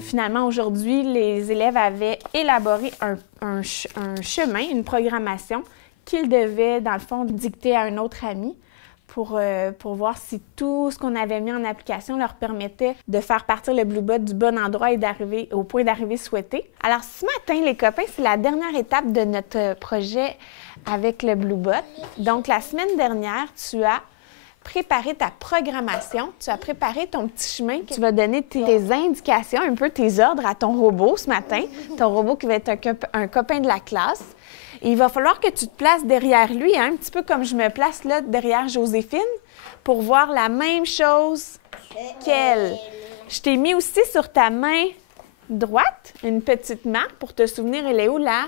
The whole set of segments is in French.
Finalement, aujourd'hui, les élèves avaient élaboré un chemin, une programmation qu'ils devaient, dans le fond, dicter à un autre ami pour voir si tout ce qu'on avait mis en application leur permettait de faire partir le Bluebot du bon endroit et d'arriver au point d'arrivée souhaité. Alors, ce matin, les copains, c'est la dernière étape de notre projet avec le Bluebot. Donc, la semaine dernière, tu as préparé ta programmation, tu as préparé ton petit chemin, tu vas donner tes indications, un peu tes ordres à ton robot ce matin, ton robot qui va être un copain de la classe. Et il va falloir que tu te places derrière lui, hein, un petit peu comme je me place là derrière Joséphine, pour voir la même chose qu'elle. Je t'ai mis aussi sur ta main droite une petite marque pour te souvenir, elle est où la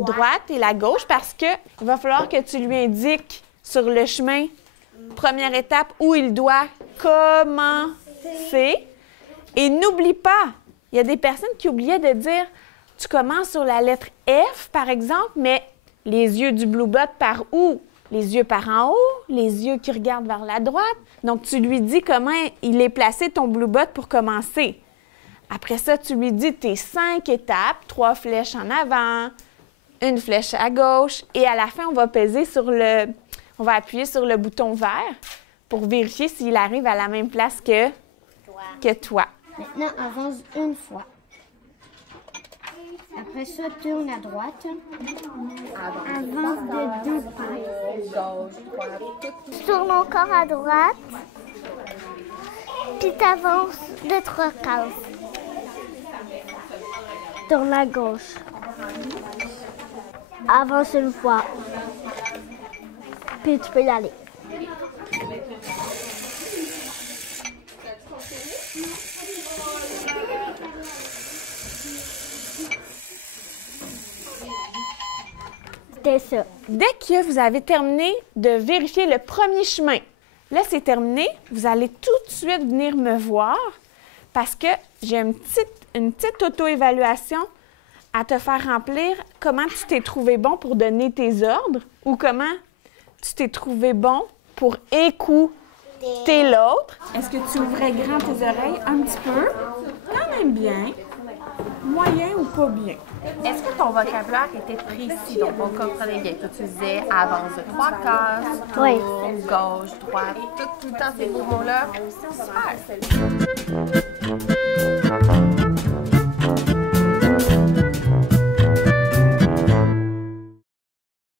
droite et la gauche, parce qu'il va falloir que tu lui indiques sur le chemin, première étape, où il doit commencer. Et n'oublie pas, il y a des personnes qui oubliaient de dire, tu commences sur la lettre F, par exemple, mais les yeux du Bluebot par où? Les yeux par en haut, les yeux qui regardent vers la droite. Donc, tu lui dis comment il est placé, ton Bluebot, pour commencer. Après ça, tu lui dis tes 5 étapes, 3 flèches en avant, une flèche à gauche, et à la fin, on va peser sur on va appuyer sur le bouton vert pour vérifier s'il arrive à la même place que toi. Maintenant, avance une fois. Après ça, tourne à droite. Avance de 2 pas. Tourne encore à droite. Puis t'avances de 3 cases. Tourne à gauche. Avance une fois. Puis tu peux y aller. C'était ça. Dès que vous avez terminé de vérifier le premier chemin, là, c'est terminé. Vous allez tout de suite venir me voir parce que j'ai une petite auto-évaluation à te faire remplir. Comment tu t'es trouvé bon pour donner tes ordres ou comment tu t'es trouvé bon pour écouter l'autre. Est-ce que tu ouvrais grand tes oreilles un petit peu? Quand même bien. Moyen ou pas bien? Est-ce que ton vocabulaire était précis? Donc, on comprenait bien. Toi, tu disais avance de 3 cases, tourne, gauche, droite, tout le temps ces mots-là. Super!